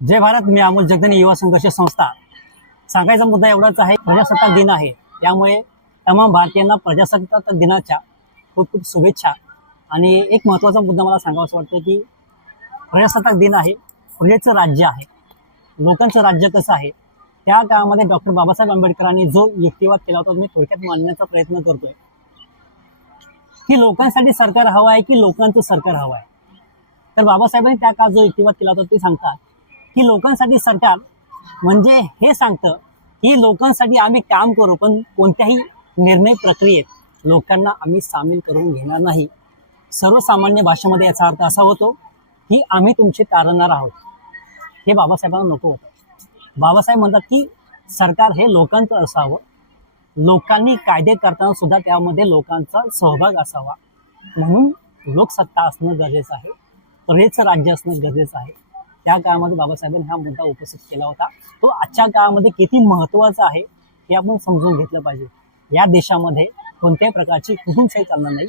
जय भारत. मी अमोल जगदाने, युवा संघर्ष संस्था. सांगायचा मुद्दा एवढाच आहे, प्रजासत्ताक दिन आहे. त्यामुळे तमाम भारतीयांना प्रजासत्ताक दिनाच्या खूप खूप शुभेच्छा. आणि एक महत्त्वाचा मुद्दा मला सांगावासा वाटतं की प्रजासत्ताक दिन आहे, प्रजेचं राज्य आहे, लोकांचं राज्य कसं आहे. त्या काळामध्ये डॉक्टर बाबासाहेब आंबेडकरांनी जो युक्तिवाद केला होता, मी थोडक्यात मांडण्याचा प्रयत्न करतोय की लोकांसाठी सरकार हवं आहे की लोकांचं सरकार हवं आहे. तर बाबासाहेबांनी त्या काळात जो युक्तिवाद केला होता ते सांगतात की लोकांसाठी सरकार म्हणजे हे सांगतं की लोकांसाठी आम्ही काम करू, पण कोणत्याही निर्णय प्रक्रियेत लोकांना आम्ही सामील करून घेणार नाही. सर्वसामान्य भाषेमध्ये याचा अर्थ असा होतो की आम्ही तुमचे तारणहार आहोत. हे बाबासाहेबांना नको होतं. बाबासाहेब म्हणतात की सरकार हे लोकांचं असावं, लोकांनी कायदे करताना सुद्धा त्यामध्ये लोकांचा सहभाग असावा. म्हणून लोकसत्ता असणं गरजेचं आहे, प्रजेचं राज्य असणं गरजेचं आहे. त्या काळामध्ये बाबासाहेबांनी हा मुद्दा उपस्थित केला होता. तो आजच्या काळामध्ये किती महत्त्वाचा आहे हे आपण समजून घेतलं पाहिजे. या देशामध्ये कोणत्याही प्रकारची कुटुंबशाही चालणार नाही,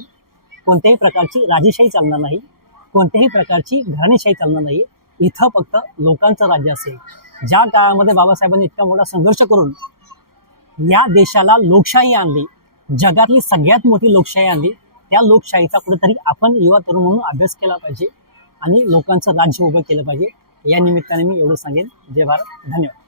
कोणत्याही प्रकारची राजेशाही चालणार नाही, कोणत्याही प्रकारची घराणेशाही चालणार नाही. इथं फक्त लोकांचं राज्य असेल. ज्या काळामध्ये बाबासाहेबांनी इतका मोठा संघर्ष करून या देशाला लोकशाही आणली, जगातली सगळ्यात मोठी लोकशाही आणली, त्या लोकशाहीचा कुठेतरी आपण युवा तरुण म्हणून अभ्यास केला पाहिजे आणि लोकांचं राज्य उभं केलं पाहिजे. या निमित्ताने मी एवढं सांगेन. जय भारत. धन्यवाद.